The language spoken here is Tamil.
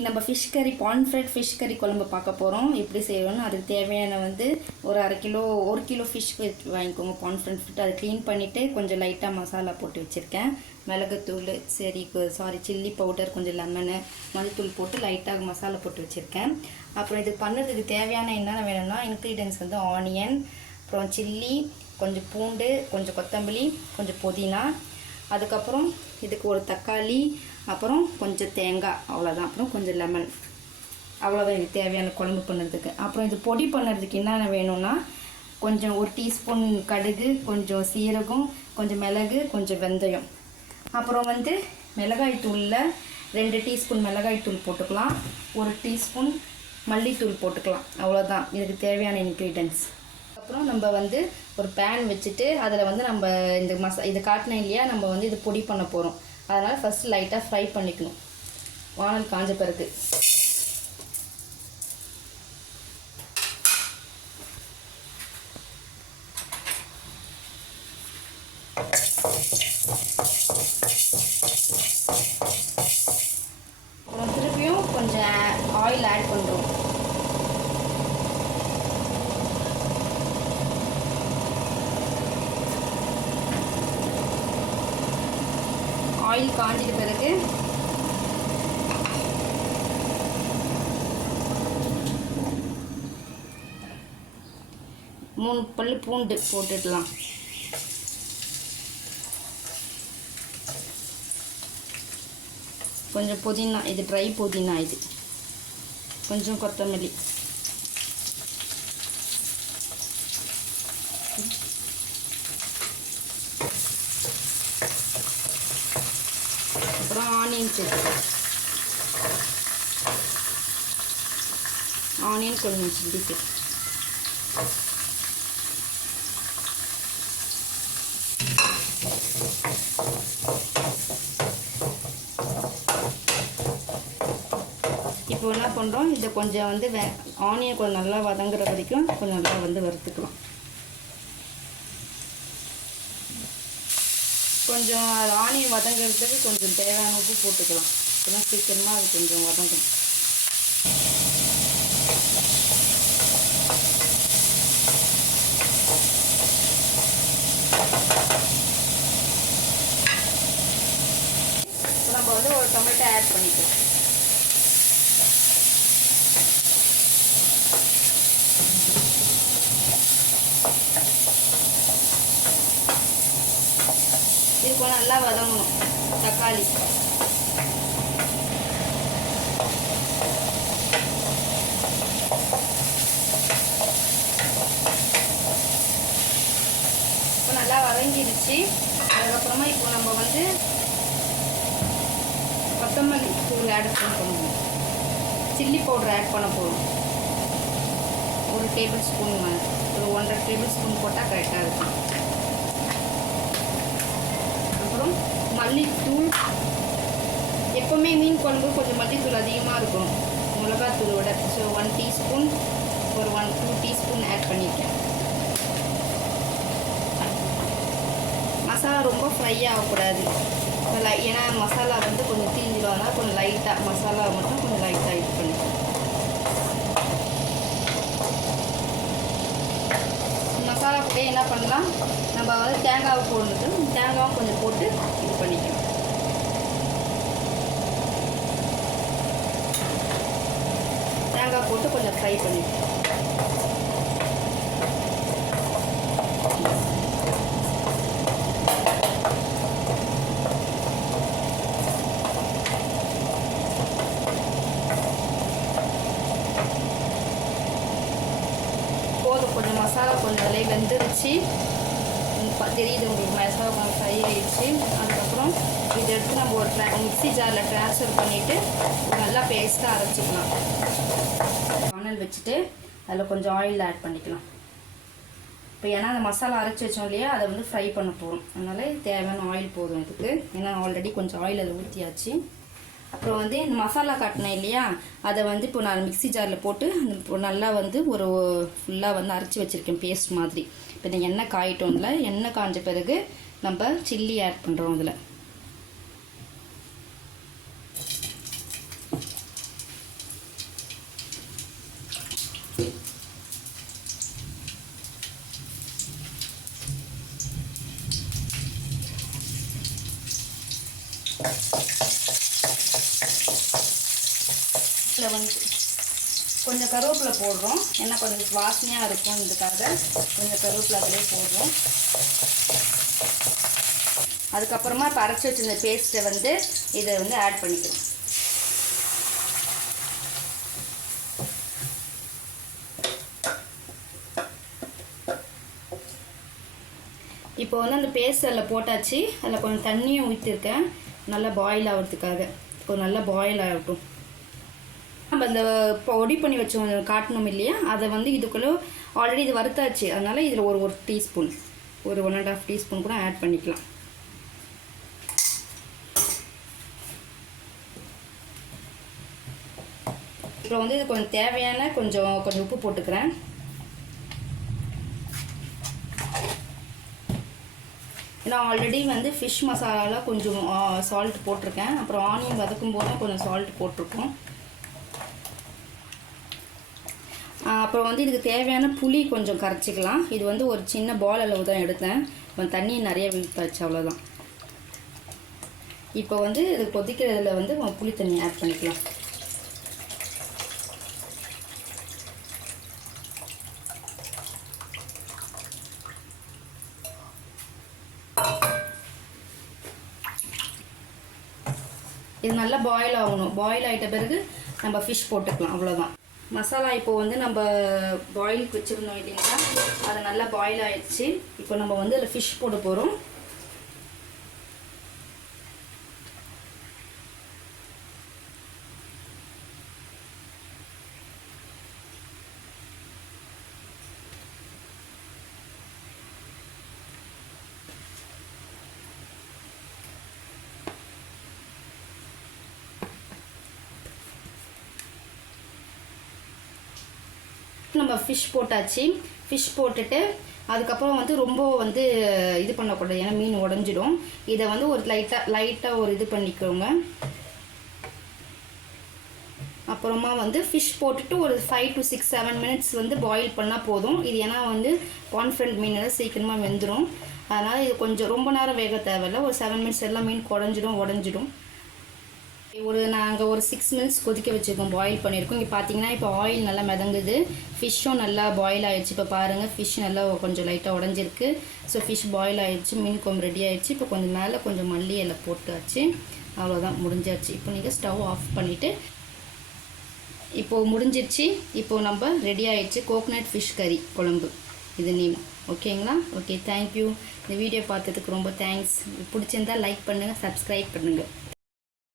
இன்றைக்கி நம்ம ஃபிஷ் கறி பான்ஃப்ரெட் ஃபிஷ் கறி குழம்பு பார்க்க போகிறோம். எப்படி செய்யணும்னு அதுக்கு தேவையான ஒரு 1 கிலோ ஃபிஷ் வாங்கிக்கோங்க. பான்ஃப்ரெட் அதை க்ளீன் பண்ணிவிட்டு கொஞ்சம் லைட்டாக மசாலா போட்டு வச்சுருக்கேன். மிளகுத்தூள் சில்லி பவுடர், கொஞ்சம் லெமனு, மல்லித்தூள் போட்டு லைட்டாக மசாலா போட்டு வச்சுருக்கேன். அப்புறம் இது பண்ணுறதுக்கு தேவையான என்னென்ன வேணும்னா இன்க்ரீடியன்ஸ் ஆனியன், அப்புறம் சில்லி, கொஞ்சம் பூண்டு, கொஞ்சம் கொத்தமல்லி, கொஞ்சம் புதினா, அதுக்கப்புறம் இதுக்கு ஒரு தக்காளி, அப்புறம் கொஞ்சம் தேங்காய், அவ்வளோதான். அப்புறம் கொஞ்சம் லெமன், அவ்வளோதான் இதுக்கு தேவையான குழம்பு பண்ணுறதுக்கு. அப்புறம் இது பொடி பண்ணுறதுக்கு என்னென்ன வேணும்னா கொஞ்சம் 1 டீஸ்பூன் கடுகு, கொஞ்சம் சீரகம், கொஞ்சம் மிளகு, கொஞ்சம் வெந்தயம். அப்புறம் மிளகாய் தூளில் 2 டீஸ்பூன் மிளகாய் தூள் போட்டுக்கலாம், 1 டீஸ்பூன் மல்லித்தூள் போட்டுக்கலாம். அவ்வளோதான் இதுக்கு தேவையான இன்க்ரீடியன்ஸ். அப்புறம் நம்ம ஒரு பேன் வச்சுட்டு அதில் நம்ம இதை காட்டினோம் இல்லையா, நம்ம இது பொடி பண்ண போகிறோம். அதனால் ஃபஸ்ட்டு லைட்டாக ஃப்ரை பண்ணிக்கணும். வானல் காஞ்ச பிறகு அப்புறம் திருப்பியும் கொஞ்சம் ஆயில் ஆட் பண்ணுறோம். ஆயில் காஞ்சிட்ட பிறகு மூணு பல்லு பூண்டு போட்டுடலாம். கொஞ்சம் புதினா, இது ட்ரை புதினா, இது கொஞ்சம் கொத்தமல்லி, அப்புறம் ஆனியன் சேர்த்து, ஆனியன் கொஞ்சம் சில்லி சேர்த்து, இப்போ என்ன பண்ணுறோம், இதை கொஞ்சம் ஆனியன் கொஞ்சம் நல்லா வதங்குற வரைக்கும் கொஞ்சம் நல்லா வறுத்துக்கலாம். கொஞ்சம் ஆனியன் வதங்கிறதுக்கு கொஞ்சம் தேவையான உப்பு போட்டுக்கலாம். இப்போதான் சீக்கிரமாக அது கொஞ்சம் வதங்கும். நம்ம ஒரு டொமேட்டோ ஆட் பண்ணிக்கலாம். இப்போ நல்லா வதங்கணும். தக்காளி, இப்போ நல்லா வதங்கிடுச்சு. அதுக்கப்புறமா இப்போ நம்ம கொத்தமல்லி தூள் ஆட் பண்ணணும், சில்லி பவுடர் ஆட் பண்ண போகிறோம். 1 டேபிள் ஸ்பூன், ஒரு 1.5 டேபிள் ஸ்பூன் போட்டால் கரெக்டாக இருக்கும். அப்புறம் மல்லித்தூள், எப்போவுமே மீன் குழம்பு கொஞ்சம் மல்லித்தூள் அதிகமாக இருக்கும் மிளகாத்தூளோட. ஸோ 1 டீஸ்பூன், ஒரு 1-2 டீஸ்பூன் ஆட் பண்ணியிருக்கேன். மசாலா ரொம்ப ஃப்ரை ஆகக்கூடாது, ஏன்னா மசாலா கொஞ்சம் தீஞ்சிடும். அதனால் கொஞ்சம் லைட்டாக மசாலா மட்டும் கொஞ்சம் லைட்டாக இது பண்ணிக்கலாம். மசாலா கூட என்ன பண்ணலாம், நம்ம தேங்காவை போடுறது, தேங்காவும் கொஞ்சம் போட்டு இது பண்ணிக்கலாம். தேங்காய் போட்டு கொஞ்சம் ஃப்ரை பண்ணிக்கலாம். கொஞ்சம் மசாலா கொஞ்சம் அதிலே வெந்துருச்சு, தெரியுது உங்களுக்கு. மசாலா கொஞ்சம் ஃப்ரை ஆகிடுச்சு. அதுக்கப்புறம் இதை எடுத்து நம்ம ஒரு மிக்ஸி ஜாரில் ட்ரான்ஸ்ஃபர் பண்ணிவிட்டு நல்லா பேஸ்ட்டாக அரைச்சிக்கலாம். வானல் வச்சுட்டு அதில் கொஞ்சம் ஆயில் ஆட் பண்ணிக்கலாம். இப்போ ஏன்னா அந்த மசாலா அரைச்சி வச்சோம் இல்லையா, அதை ஃப்ரை பண்ண போகிறோம். அதனால் தேவையான ஆயில் போதும் இதுக்கு. ஏன்னா ஆல்ரெடி கொஞ்சம் ஆயில் அதை ஊற்றியாச்சு. அப்புறம் இந்த மசாலா காட்டினேன் இல்லையா, அதை இப்போ நான் மிக்ஸி ஜாரில் போட்டு நல்லா ஒரு ஃபுல்லாக அரைச்சி வச்சுருக்கேன் பேஸ்ட் மாதிரி. இப்போ இந்த எண்ணெய் காயிட்டோம்ல, எண்ணெய் காஞ்ச பிறகு நம்ம சில்லி ஆட் பண்ணுறோம். அதில் இதில் வந்து கொஞ்சம் கருவேப்பிலை போடுறோம், ஏன்னா கொஞ்சம் வாசனையாக இருக்கும், இதுக்காக கொஞ்சம் கருவேப்பிலை அதிலே போடுறோம். அதுக்கப்புறமா இப்போ அரைச்சி வச்சிருந்த பேஸ்ட்டை வந்து இதை வந்து ஆட் பண்ணிக்கிறோம். இப்போ வந்து அந்த பேஸ்ட் அதில் போட்டாச்சு. அதில் கொஞ்சம் தண்ணியும் ஊற்றிருக்கேன், நல்லா பாயில் ஆகிறதுக்காக. கொஞ்சம் நல்லா பாயில் ஆகட்டும். நம்ம இந்த பொடி பண்ணி வச்சோம் காட்டணும் இல்லையா, அதை வந்து இதுக்குள்ளே ஆல்ரெடி இது வறுத்தாச்சு. அதனால் இதில் ஒரு டீஸ்பூன், ஒரு 1.5 டீஸ்பூன் கூட ஆட் பண்ணிக்கலாம். இப்போ வந்து இது கொஞ்சம் தேவையான கொஞ்சம் உப்பு போட்டுக்கிறேன். ஏன்னா ஆல்ரெடி வந்து ஃபிஷ் மசாலாவில் கொஞ்சம் சால்ட் போட்டிருக்கேன். அப்புறம் ஆனியன் வதக்கும் போதும் கொஞ்சம் சால்ட் போட்டிருக்கோம். அப்புறம் வந்து இதுக்கு தேவையான புளி கொஞ்சம் கரைச்சிக்கலாம். இது வந்து ஒரு சின்ன பால் அளவு தான் எடுத்தேன், கொஞ்சம் தண்ணி நிறைய விழுத்தாச்சு, அவ்வளோதான். இப்போ வந்து இது கொதிக்கிறதுல வந்து புளி தண்ணி ஆட் பண்ணிக்கலாம். இது நல்லா பாயில் ஆகணும். பாயில் ஆகிட்ட பிறகு நம்ம ஃபிஷ் போட்டுக்கலாம், அவ்வளோதான். மசாலா இப்போ வந்து நம்ம பாயிலுக்கு வச்சுருந்தோம் இல்லைங்களா, அது நல்லா பாயில் ஆகிடுச்சு. இப்போ நம்ம வந்து அதில் ஃபிஷ் போட போகிறோம். நம்ம ஃபிஷ் போட்டாச்சு. ஃபிஷ் போட்டுட்டு அதுக்கப்புறம் வந்து ரொம்ப வந்து இது பண்ணக்கூடாது, ஏன்னா மீன் உடஞ்சிடும். இதை வந்து ஒரு லைட்டாக ஒரு இது பண்ணிக்கோங்க. அப்புறமா வந்து ஃபிஷ் போட்டுட்டு ஒரு 5 to 6 7 மினிட்ஸ் வந்து பாயில் பண்ணால் போதும். இது ஏன்னா வந்து கான்ஃபிடென்ட் மீன் சீக்கிரமாக வெந்துடும். அதனால் இது கொஞ்சம் ரொம்ப நேரம் வேக தேவையில்லை. ஒரு 7 மினிட்ஸ் எல்லாம் மீன் உடஞ்சிடும். நாங்கள் ஒரு 6 மினிட்ஸ் கொதிக்க வச்சுருக்கோம், பாயில் பண்ணியிருக்கோம். இங்கே பார்த்தீங்கன்னா இப்போ ஆயில் நல்லா மிதங்குது, ஃபிஷ்ஷும் நல்லா பாயில் ஆகிடுச்சு. இப்போ பாருங்கள், ஃபிஷ் நல்லா கொஞ்சம் லைட்டாக உடஞ்சிருக்கு. ஸோ ஃபிஷ் பாயில் ஆகிடுச்சு, மீன் குழம்பு ரெடி ஆகிடுச்சு. இப்போ கொஞ்சம் மேலே கொஞ்சம் மல்லி இலை போட்டாச்சு, அவ்வளோதான், முடிஞ்சாச்சு. இப்போ நீங்கள் ஸ்டவ் ஆஃப் பண்ணிவிட்டு, இப்போது முடிஞ்சிருச்சு. இப்போது நம்ம ரெடி ஆகிடுச்சு கோகனட் ஃபிஷ் கறி குழம்பு, இது நேம். ஓகேங்களா? Okay, thank you. இந்த வீடியோ பார்த்ததுக்கு ரொம்ப தேங்க்ஸ். பிடிச்சிருந்தால் லைக் பண்ணுங்கள், சப்ஸ்கிரைப் பண்ணுங்கள்.